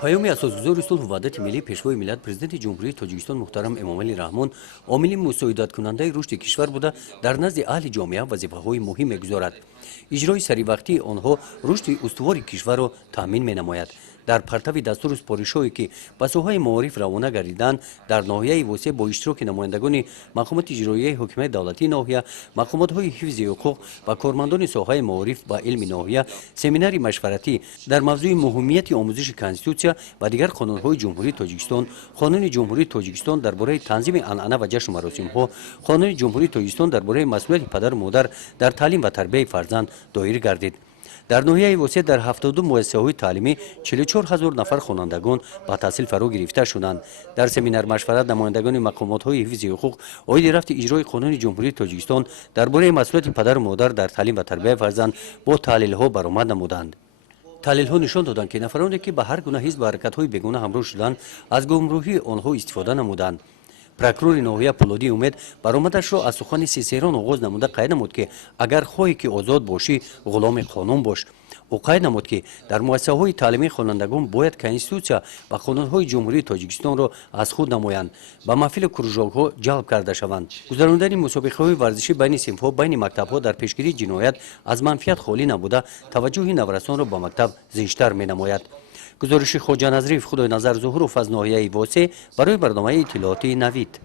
پیام اساسگذار صلح و وحدت ملی پیشوای ملت پرزیدنت جمهوری تاجیکستان محترم امامعلی رحمان عامل مساعدت کننده رشد کشور بوده در نزد اهل جامعه وظیفه‌های مهم می‌گذارد. اجرای سری وقتی آنها رشد استوار کشور را تامین می‌نماید. در پرتو دستور سپارش‌هایی که به ساحه معارف روانه گردیدند در ناحیه واسع با اشتراک نمایندگان مقامات اجرایی حکومت دولتی ناحیه، مقامات‌های حفظ حقوق و کارمندان ساحه معارف و علم ناحیه سمیناری مشورتی در موضوع مهمیت آموزش کنستیتوسیا و دیگر قانون‌های جمهوری تاجیکستان، قانون جمهوری تاجیکستان درباره تنظیم عنعنه و جشن و مراسم‌ها، قانون جمهوری تاجیکستان درباره مسئولیت پدر و مادر در تعلیم و تربیت فرزند دایر گردید. در ناحیه واسع در 72 مؤسسه‌های تعلیمی 44000 نفر خوانندگان با تحصیل فرا گرفته شدند. در سمینار مشورت نمایندگان مقامات‌های حفظ حقوق عاید رفت اجرای قانون جمهوری تاجیکستان درباره مسئولیت پدر و مادر در تعلیم و تربیت فرزند با تحلیل‌ها برآمد نمودند. تحلیل‌ها نشان دادند که نفرانی که به هر گونه حزب و حرکت‌های بیگانه همراه شدند از گمراهی آنها استفاده نمودند. پروکرور ناحیه پولادی امید برآمدش را از سخن سیسیران آغاز نموده قید نمود که اگر خواهی که آزاد باشی غلام قانون باش. او قید نمود که در مؤسسه‌های تعلیمی خوانندگان باید کنستیتوسیا و قانون‌های جمهوری تاجیکستان را از خود نمایند به محفل کروژال‌ها جلب کرده شوند. گذراندن مسابقه‌های ورزشی بین صنف‌ها بین مکتب‌ها در پیشگیری جنایت از منفیت خالی نبوده توجه نورسان را به مکتب زیشتر می‌نماید. گزارش خواجه نظریف خدای نظر ظهور از ناحیه واسع برای برنامه اطلاعاتی نوید.